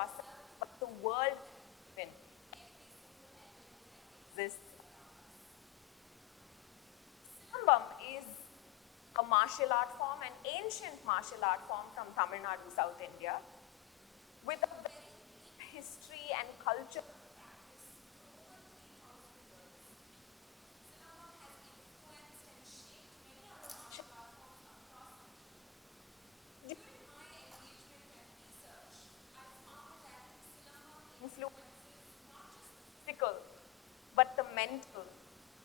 ourselves, but the world we live in. This Silambam is a martial art form, an ancient martial art form from Tamil Nadu, South India, with a very deep history and culture. Influences not just the physical, but the mental,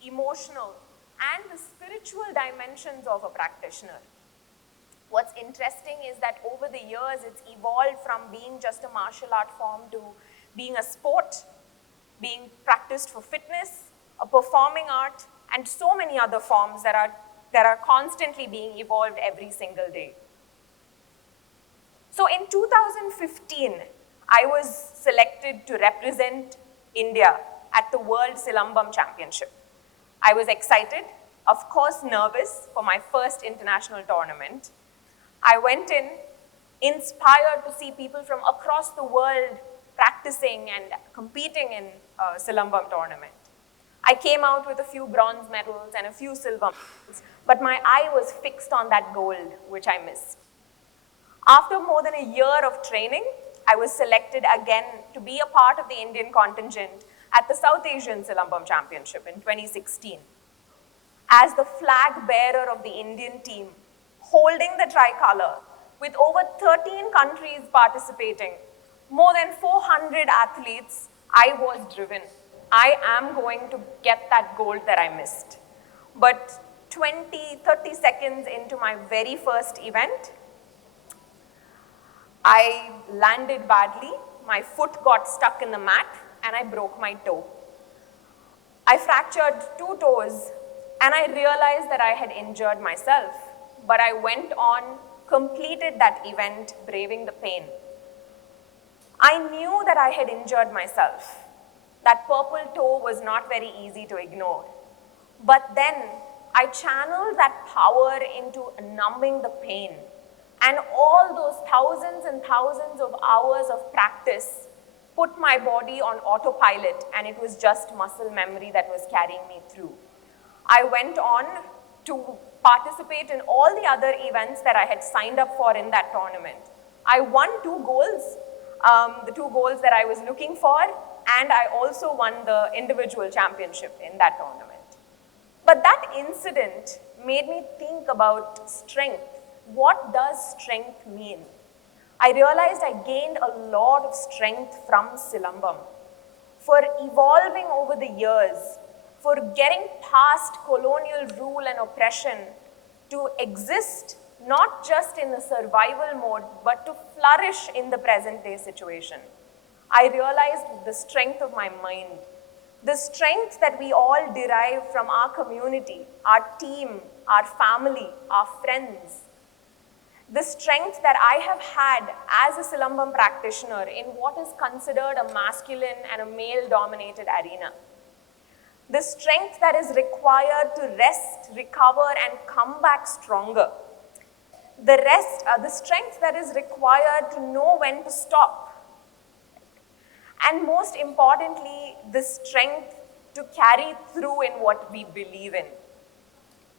emotional, and the spiritual dimensions of a practitioner. What's interesting is that over the years, it's evolved from being just a martial art form to being a sport, being practiced for fitness, a performing art, and so many other forms that are constantly being evolved every single day. So in 2015, I was selected to represent India at the World Silambam Championship. I was excited, of course nervous for my first international tournament. I went in inspired to see people from across the world practicing and competing in a Silambam tournament. I came out with a few bronze medals and a few silver medals, but my eye was fixed on that gold, which I missed. After more than a year of training, I was selected again to be a part of the Indian contingent at the South Asian Silambam Championship in 2016. As the flag bearer of the Indian team, holding the tricolor, with over 13 countries participating, more than 400 athletes, I was driven. I am going to get that gold that I missed. But 20, 30 seconds into my very first event, I landed badly, my foot got stuck in the mat, and I broke my toe. I fractured 2 toes, and I realized that I had injured myself, but I went on, completed that event, braving the pain. I knew that I had injured myself. That purple toe was not very easy to ignore. But then I channeled that power into numbing the pain. And all those thousands and thousands of hours of practice put my body on autopilot, and it was just muscle memory that was carrying me through. I went on to participate in all the other events that I had signed up for in that tournament. I won 2 goals, the 2 goals that I was looking for, and I also won the individual championship in that tournament. But that incident made me think about strength. What does strength mean? I realized I gained a lot of strength from Silambam. For evolving over the years, for getting past colonial rule and oppression to exist not just in the survival mode, but to flourish in the present day situation. I realized the strength of my mind, the strength that we all derive from our community, our team, our family, our friends. The strength that I have had as a Silambam practitioner in what is considered a masculine and a male-dominated arena. The strength that is required to rest, recover, and come back stronger. The strength that is required to know when to stop. And most importantly, the strength to carry through in what we believe in.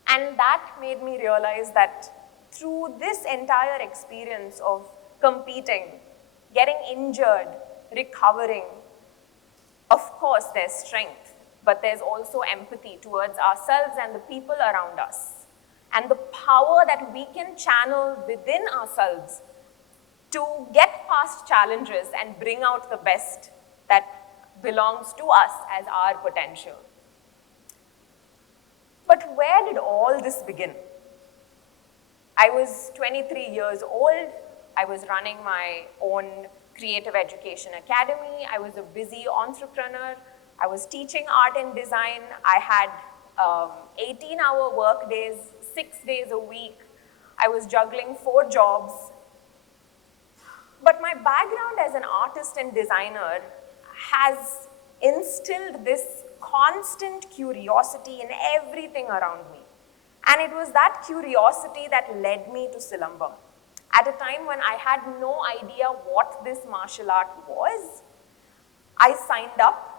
And that made me realize that through this entire experience of competing, getting injured, recovering, of course there's strength, but there's also empathy towards ourselves and the people around us, and the power that we can channel within ourselves to get past challenges and bring out the best that belongs to us as our potential. But where did all this begin? I was 23 years old. I was running my own creative education academy. I was a busy entrepreneur. I was teaching art and design. I had 18-hour work days, 6 days a week. I was juggling 4 jobs. But my background as an artist and designer has instilled this constant curiosity in everything around me. And it was that curiosity that led me to Silambam. At a time when I had no idea what this martial art was, I signed up,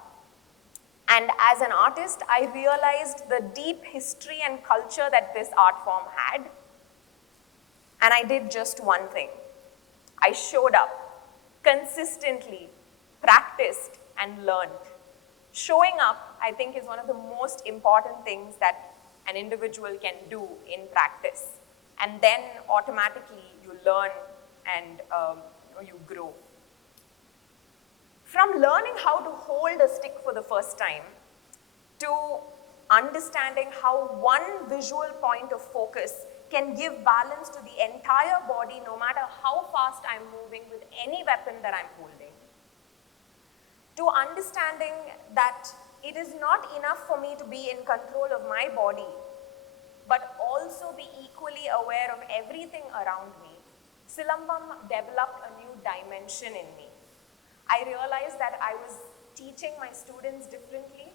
and as an artist, I realized the deep history and culture that this art form had, and I did just one thing. I showed up, consistently, practiced, and learned. Showing up, I think, is one of the most important things that an individual can do in practice. And then automatically you learn and you grow. From learning how to hold a stick for the first time to understanding how one visual point of focus can give balance to the entire body no matter how fast I'm moving with any weapon that I'm holding, to understanding that it is not enough for me to be in control of my body, but also be equally aware of everything around me, Silambam developed a new dimension in me. I realized that I was teaching my students differently.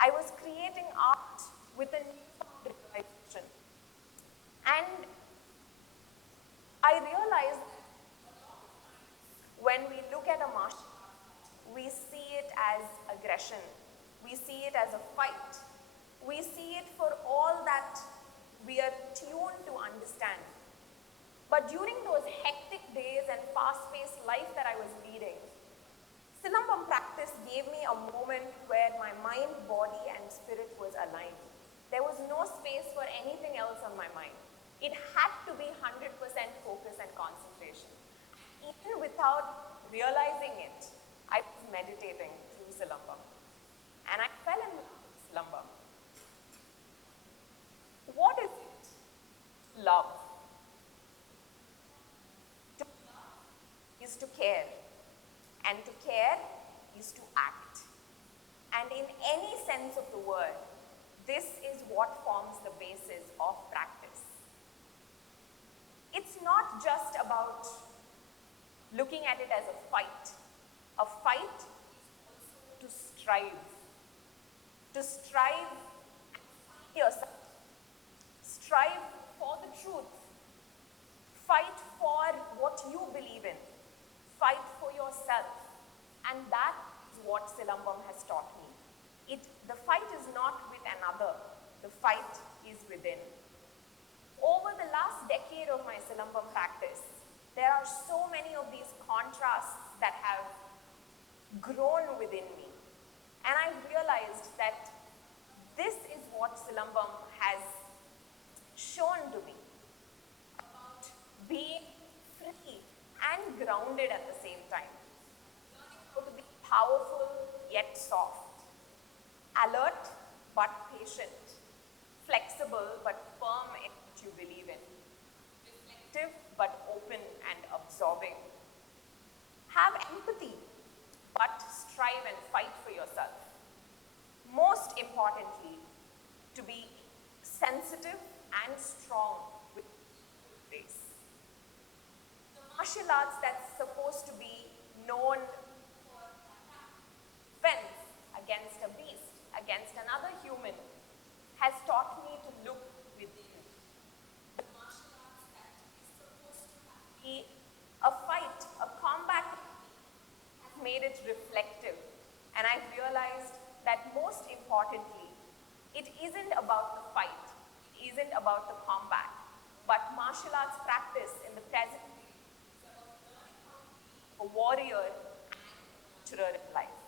I was creating art with a new realization. And I realized when we look at a martial art, we see it as aggression. We see it as a fight. We see it for all that we are tuned to understand. But during those hectic days and fast-paced life that I was leading, Silambam practice gave me a moment where my mind, body, and spirit was aligned. There was no space for anything else on my mind. It had to be 100% focus and concentration. Even without realizing it, I was meditating through Silambam. And I fell in love with Silambam. What is it? Love. To love is to care. And to care is to act. And in any sense of the word, this is what forms the basis of practice. It's not just about looking at it as a fight. A fight is also to strive. To strive and yourself. Strive for the truth. Fight for what you believe in. Fight for yourself. And that is what Silambam has taught me. The fight is not with another. The fight is within. Over the last decade of my Silambam practice, there are so many of these contrasts that have grown within me. And I realized that this is what Silambam has shown to me. About being free and grounded at the same time. Learning how to be powerful yet soft. Alert but patient. Flexible but firm in what you believe in. Reflective but open and absorbing. Have empathy but strive and fight for yourself. Most importantly, to be sensitive and strong with grace. The martial arts that's supposed to be known for defense against a beast, against another human, has taught me to look within. The martial arts that is supposed to be a fight, a combat, has made it reflective. And I've realized that most importantly, it isn't about the fight, it isn't about the combat, but martial arts practice in the present day is about learning how to be a warrior and a nurturer in life.